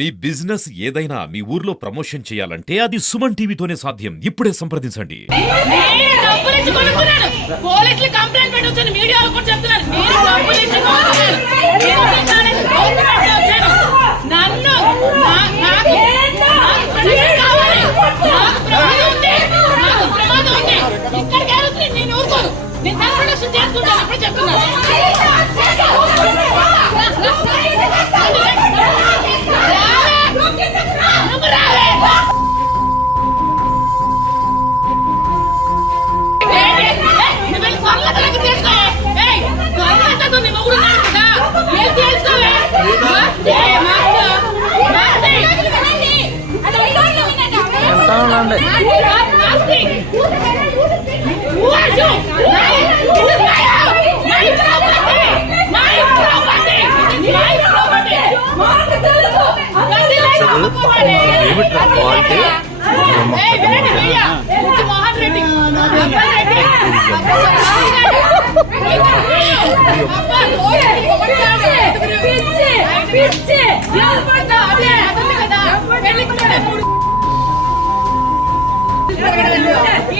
మీ business ఏదైనా మీ ఊర్లో promotion చేయాలంటే అది సుమన్ టీవీతోనే సాధ్యం. ఇప్పుడే సంప్రదించండి. పోలీసులు కంప్లైంట్ పెట్టొచ్చాను, మీడియాలో కూడా చెప్తున్నాను. నేను ఊరుకోను, నేను ప్రొడక్షన్ చేసుకుంటాను. అప్పుడు చెప్తున్నాను. మోహన్ రెడ్డి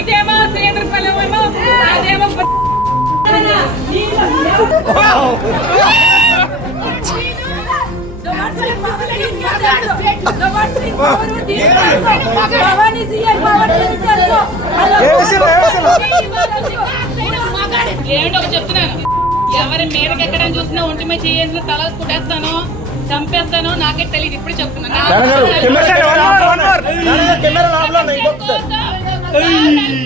ఇదేమో శ్రీధర్పల్లెమో అదేమో ఏంటో చెప్తున్నాను. ఎవరి మీదకి ఎక్కడ చూసినా ఒంటి మీద చేసిన తల కుట్టేస్తాను, చంపేస్తాను, నాకే తెలియదు. ఇప్పుడు చెప్తున్నాను.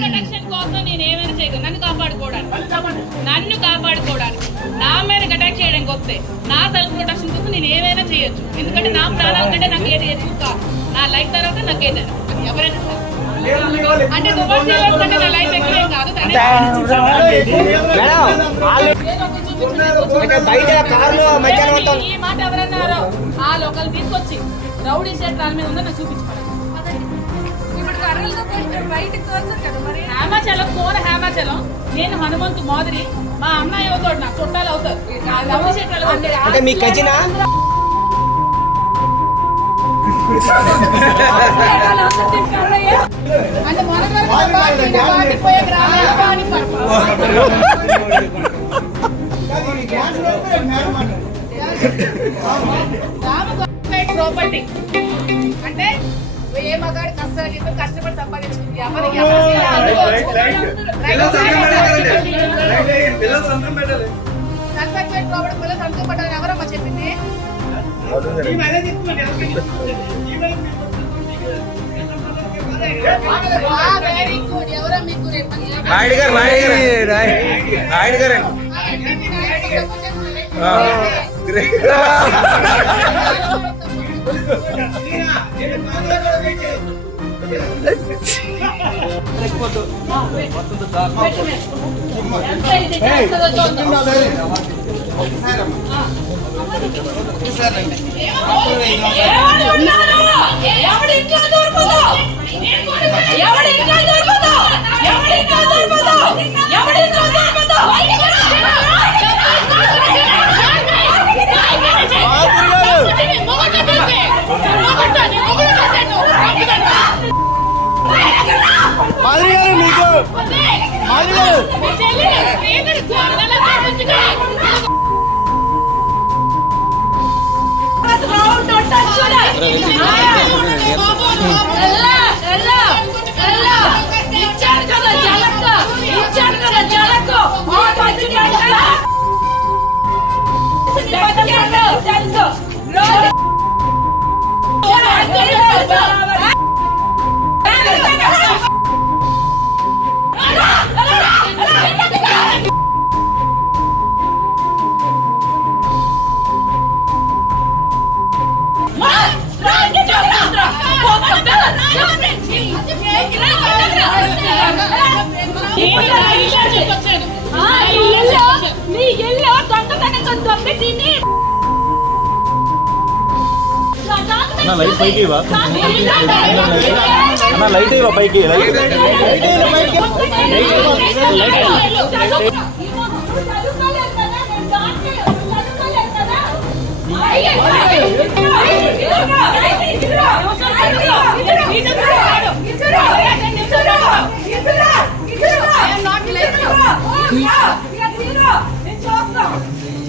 ప్రొటెక్షన్ కోసం నేను ఏమైనా చేయగలను. నన్ను కాపాడుకోవడానికి నా మీద అటాక్ చేయడానికి వస్తే నా సెల్ఫ్ ప్రొటెక్షన్ కోసం నేను ఏమైనా చేయొచ్చు. ఎందుకంటే నా ప్రాణాల కంటే నాకు ఏది ఎక్కువ కాదు. నా లైఫ్ తర్వాత నాకు ఏదైనా ఎవరైనా అంటే నా లైఫ్ ఎక్కువ కాదు. ఈ మాట ఎవరన్నారో ఆ లోకల్ తీసుకొచ్చి రౌడీ షేట్ రాని మీద ఉందో నాకు చూపించుకోవాలి. హేమాచలం కోన హేమాచలం, నేను హనుమంతు మాదిరి, మా అన్నయ్య అవుతాడు, నాకు చుట్టాలు అవుతారు. రౌడీ షేట్ అంటే మీ కజినా అంటే ప్రాపర్టీ అంటే ఏ మగాడి కష్టపడి సంపాదించుకుంది. సంతకం పెట్టాలని ఎవరమ్మా చెప్పింది? Very good. ఎవరో మీకు లైట్ పైకి లైట్ పైకి లైట్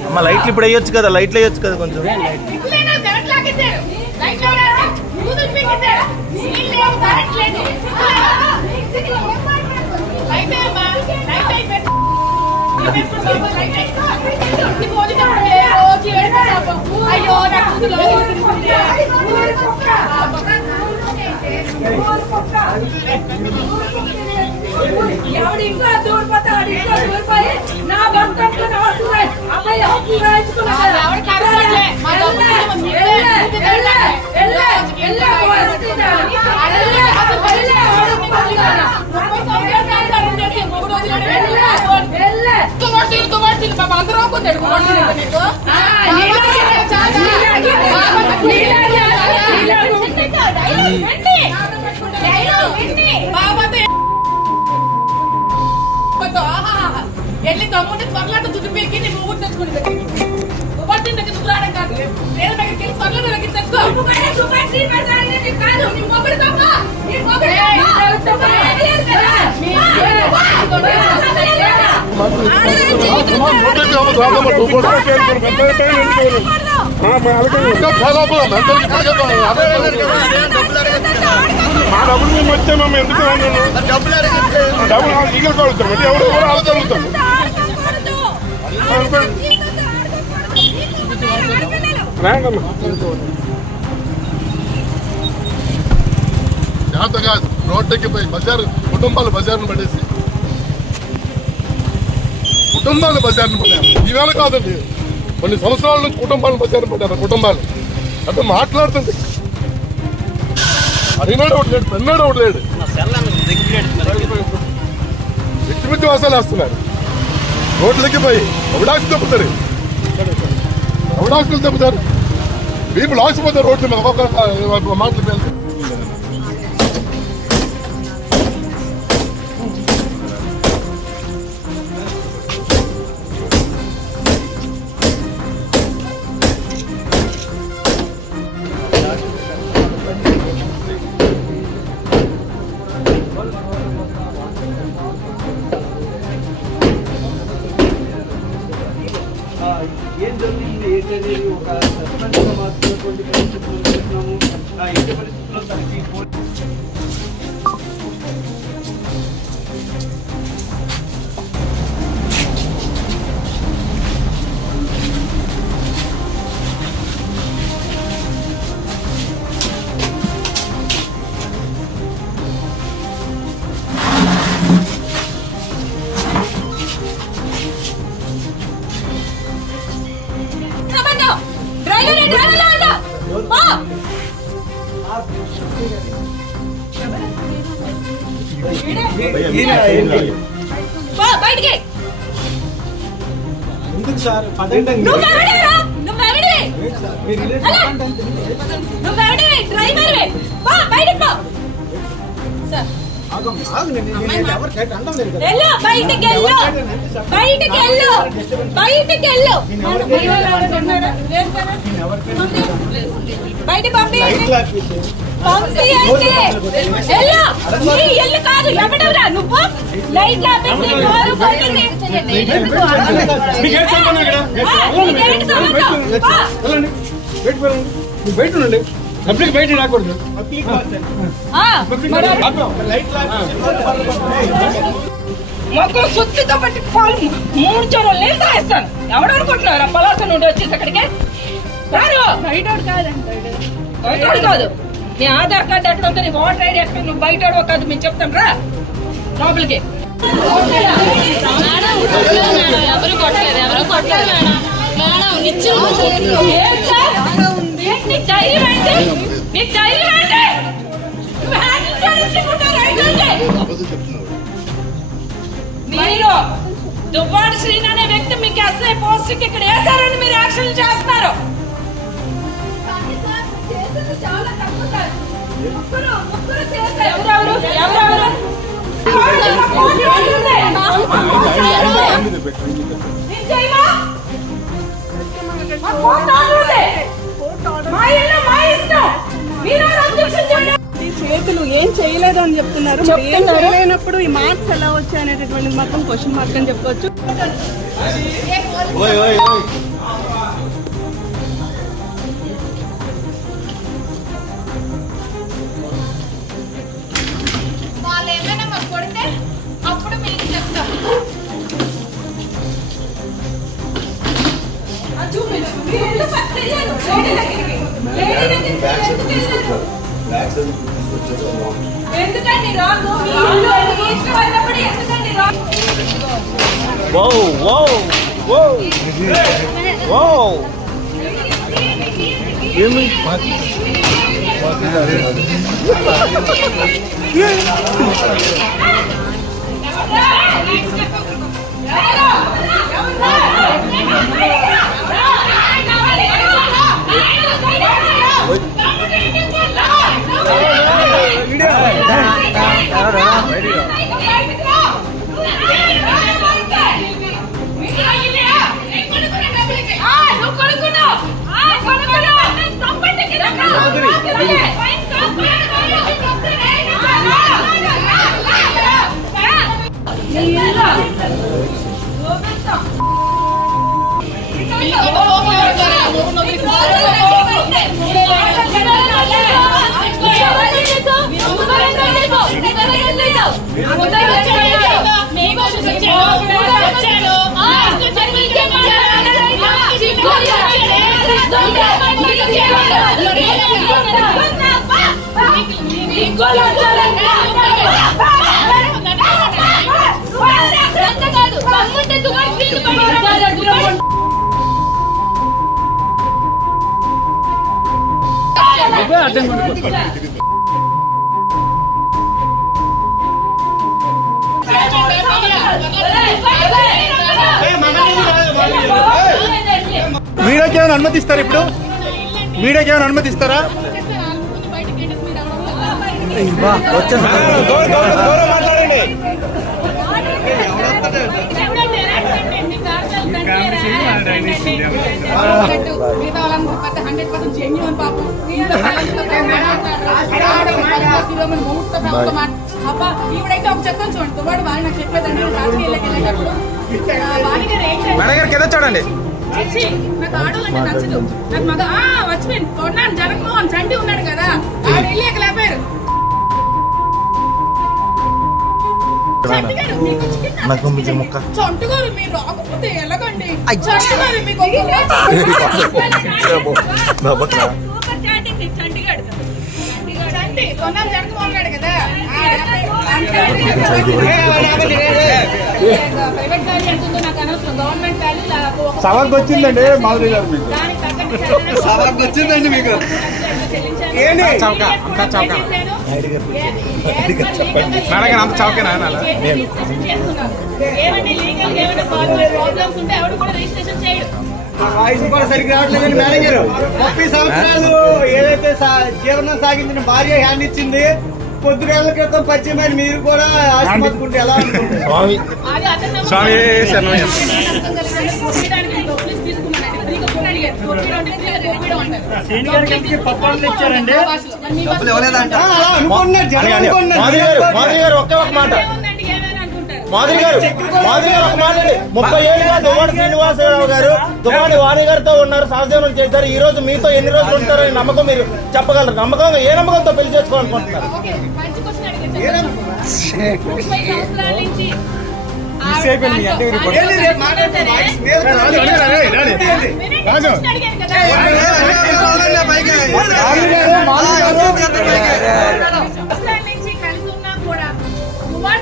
అమ్మ లైట్లు ఇప్పుడు వేయొచ్చు కదా, లైట్లు వేయొచ్చు కదా కొంచెం. అయ్యో ఎవడి ఇంకా దూరిపోతాడు, ఇంకా దూరిపోయి నా భర్త అబ్బాయి అందరూ ఎల్లి తమ్ముడిని త్వరలాట చుట్టూ పీకి నీ మొగ్గు తెచ్చుకుని దగ్గరికి దగ్గర నువ్వు రావడం కాదు, వేరే దగ్గరికి వెళ్ళి త్వరలో దగ్గర తెచ్చుకో. మా డబ్బులు మేము వచ్చామమ్మ, ఎందుకు డబ్బులు ఈగలు కలుగుతామండి, ఎవరు వాళ్ళు జరుగుతాం. జాత కాదు, రోడ్డుకి పోయి బజారు బజార్ను పడేసి కుటుంబాలు బజార్ను పడ్డారు. ఈవేళ కాదండి, కొన్ని సంవత్సరాల నుంచి కుటుంబాలు బజార్ను పడ్డారు. కుటుంబాలు అంటే మాట్లాడుతుంది, అడిగినాడు ఒకటి లేడు, పెన్నాడు ఒకటి లేడు, వ్యక్తిమిత్తి వాసాలు వేస్తున్నారు. రోడ్లకి పోయి అవడాకులు తప్పుతారు, అవడాకులు తప్పుతారు, వీపు లాసిపోతారు రోడ్ల మీద ఒక్కొక్క మాటలు పేరు. ఏం జరిగింది ఏంటనేది ఒక సస్పెన్స్గా మార్చుకున్నటువంటి పరిస్థితులు చూస్తున్నాము. ఎట్టి పరిస్థితుల్లో తనకి బయటికి ఎందుకు సార్ పదండి బయట ఎల్లు కాదు, ఎవడెవరా నువ్వు? లైట్ బయట ఉండండి, పబ్లిక్ బయట రాకూడదు. మొక్కలు సుత్తితో పట్టి పాలు 3 చెరువులు నీళ్ళు తాగిస్తాను. ఎవడు అనుకుంటున్నారా పలాస నుండి వచ్చేసి అక్కడికి రారు. బయట కాదు, నీ ఆధార్ కార్డు ఎక్కడ ఉందో, నీ ఓటర్ ఐడి ఎక్కడ, నువ్వు బయట కాదు, మేము చెప్తాం రా లోపలికి. ఎవరు కొట్టలేదు, ఎవరు కొట్టలేదు మేడం. నీకు ధైర్యం ఏంటి? నీకు ధైర్యం ఏంటి? నువ్వు హ్యాండిల్ మీరు దువ్వాడి శ్రీని అనే వ్యక్తి మీకు ఎస్ఐ పోస్ట్ ఇక్కడ వేసారని మీరు యాక్షన్ చేస్తున్నారు. ఎవరెవరు మా ఇల్లు మా ఇష్టం. మీరు అబ్జెక్షన్ చేయండి. ఈ చేతులు ఏం చేయలేదు అని చెప్తున్నారు. మరి ఏం చేయలేనప్పుడు ఈ మార్క్స్ ఎలా వచ్చాయి అనేటటువంటి మాత్రం క్వశ్చన్ మార్క్ అని చెప్పొచ్చు. ఓయ్ ఓయ్ ఓయ్ వాళ్ళు ఏమైనా మాకు కొడితే అప్పుడు మీకు చెప్తాం. అది చూపించు. మీరు ఎందుకు ఫస్ట్ వెళ్ళారు? లేడీ దగ్గరికి. లేడీ దగ్గరికి ఎందుకు వెళ్ళారు? ఎందుకండి రాంగు? మీ ఇల్లు మీ ఇష్టం అయినప్పుడు ఎందుకండి రాంగు? వో వో వో వో ఏమి మీడియాకి ఏమైనా అనుమతిస్తారు? ఇప్పుడు మీడియాకి ఏమైనా అనుమతిస్తారా? మాట్లాడండి. అబ్బా ఈవిడైతే ఒక చెప్తాను చూడండి. వాడు వాడు నాకు చెప్పేదండి రాజకీయాలకు వెళ్ళేటప్పుడు మేడం గారికి ఏదో చూడండి. నాకు ఆడవాళ్ళంటే నచ్చదు. నాకు మగ వచ్చిపోయింది కొన్నాను. జగన్మోహన్ చంటి ఉన్నాడు కదా, ఆవిడ వెళ్ళి ఎక్కడ లేపారు. చంటిగారు మీరు రాకపోతే ఎలాగండి? చంటిగారు మీకు చంటిగాడు చంటి కొన్నాను జగన్మోహన్ ఉన్నాడు కదా, ప్రైవేట్ గాడి ఎంతుందో నాకు అనవసరం. గవర్నమెంట్ వాల్యూ సవాల్కి వచ్చిందండి మాధురి గారు. మీకు దానికి తగ్గట్టు సవాల్కి వచ్చిందండి మీకు. అంత చౌకనా? ఏమంటే లీగల్ ఏమైనా ప్రాబ్లమ్స్ ఉంటే ఎవరు కూడా రిజిస్ట్రేషన్ చేయడు. వాయిస్ కూడా సరిగ్గా రావట్లేదండి మేడం గారు. 30 సంవత్సరాలు ఏదైతే జీవనం సాగించిన భార్య హ్యాండ్ ఇచ్చింది, కొద్దివేళ్ల క్రితం పరిచయమైన మీరు కూడా ఆశపడుకుంటే ఎలా అనుకుంటారు? అది అతను స్వామి శరణమయ్య. అలా అనుకుంటున్నారు జనం అనుకుంటున్నారు. మాధురి గారు ఒకే ఒక మాట. మాధురి గారు ఒక మాట అండి. 30 ఏళ్ళుగా దువ్వాడి శ్రీనివాసరావు గారు దువ్వాడి వాణి గారితో ఉన్నారు, సహజీవనం చేశారు. ఈ రోజు మీతో ఎన్ని రోజులు ఉంటారని నమ్మకం మీరు చెప్పగలరు? నమ్మకంగా ఏ నమ్మకంతో పెళ్లి చేసుకోవాలనుకుంటున్నారు?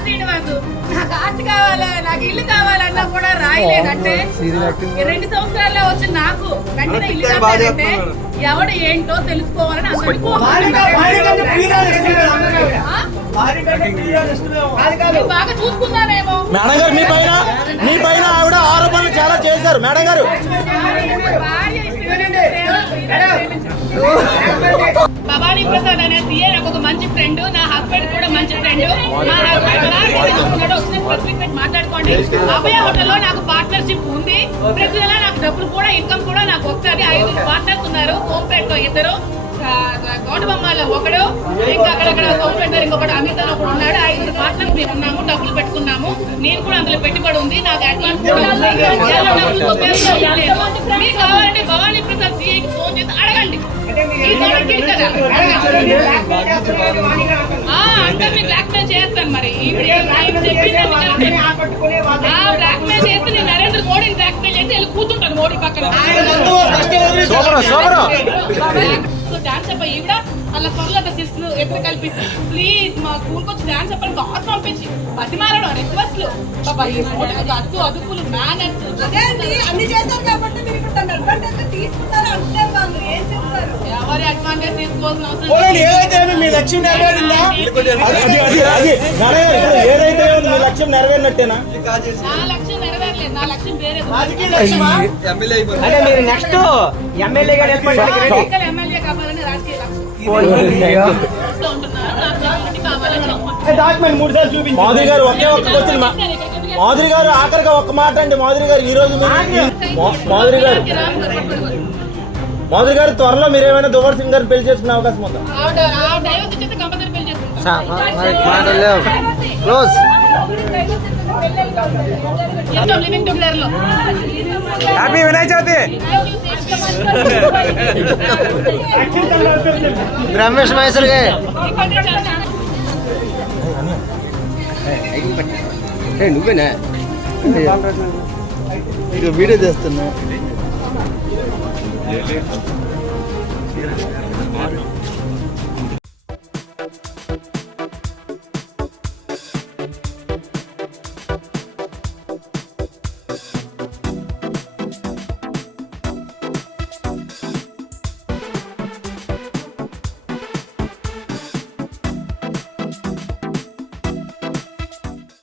శ్రీనివాసు నాకు ఆస్తి కావాలా, నాకు ఇల్లు కావాలన్నా కూడా రాయలేదంటే 2 సంవత్సరాల్లో వచ్చి నాకు వెంటనే ఇల్లు కావాలంటే ఎవడు ఏంటో తెలుసుకోవాలని అందరికీ బాగా చూసుకున్నారేమో. మేడం గారు మీ పైన ఆవిడ ఆరోపణలు చాలా చేశారు. మేడం గారు భార్య ఇష్టం భవానీ ప్రసాద్ అనే సీఏ నాకు ఒక మంచి ఫ్రెండ్, నా హస్బెండ్ కూడా మంచి ఫ్రెండ్. మా హస్బెండ్ వచ్చిన స్పెసిఫిక్ మాట్లాడుకోండి. అభయ హోటల్లో నాకు పార్ట్నర్షిప్ ఉంది. ప్రతి నెల నాకు డబ్బులు కూడా ఇన్కమ్ కూడా నాకు వస్తుంది. 5 పార్ట్నర్స్ ఉన్నారు. హోంపేట్ లో 2, గౌడబొమ్మలో 1, ఇంకా అక్కడక్కడ హోంపేట్ దగ్గర ఇంకొకటి అమిత ఒకడు ఉన్నాడు. 5 పార్ట్నర్స్ మేము ఉన్నాము. డబ్బులు పెట్టుకున్నాము. నేను కూడా అందులో పెట్టుబడి ఉంది. నాకు అడ్వాన్స్ కూడా ఉంది. మీకు కావాలంటే భవానీ ప్రసాద్ సీఐకి ఫోన్ చేసి అడగండి. అందరినీ బ్లాక్ మెయిల్ చేస్తాను. మరి బ్లాక్ మెయిల్ చేసి నేను నరేంద్ర మోడీని బ్లాక్ మెయిల్ చేసి వెళ్ళి కూర్చుంటాను మోడీ పక్కన. సో డాన్స్ చెప్ప ఈవిడ అలా పనులు సిస్లు ఎప్పుడు కల్పిస్తే ప్లీజ్ మా స్కూల్కి వచ్చి డాన్స్ చెప్పని కాల్ పంపించి బతిమాలడం రిక్వెస్ట్లు అదుపులు మేనర్స్ అన్ని చేశారు కాబట్టి మీరు ఇప్పుడు దాన్ని అడ్వాంటేజ్ తీసుకున్నారు అంటే వాళ్ళు ఏం చెప్తారు? ఎవరి అడ్వాంటేజ్ తీసుకోవాల్సిన అవసరం పోనీ ఏదైతే మీ లక్ష్యం నెరవేరిందా? ఏదైతే ఉంది, మీ లక్ష్యం నెరవేరినట్టేనా? నా లక్ష్యం నెరవేరలేదు. నా లక్ష్యం వేరే. రాజకీయ లక్ష్యమా? అంటే మీరు నెక్స్ట్ ఎమ్మెల్యేగా ఎమ్మెల్యే కావాలని రాజకీయ లక్ష్యం ఉంటున్నారు. నాకు కావాలని చెప్పండి. డాక్యుమెంట్ 3 సార్లు చూపించి మాధురి గారు ఒకే ఒక్క క్వశ్చన్. మాధురి గారు ఆఖరిగా ఒక్క మాట అండి. మాధురి గారు ఈ రోజు మాధురి గారు త్వరలో మీరు ఏమైనా దువ్వాడ సింగ్ గారు పెళ్లి చేసుకునే అవకాశం ఉందా? హ్యాపీ వినాయక చవితి. రమేష్ మహేశ్వర్ గారు నువ్వేనా వీడియో చేస్తున్నా.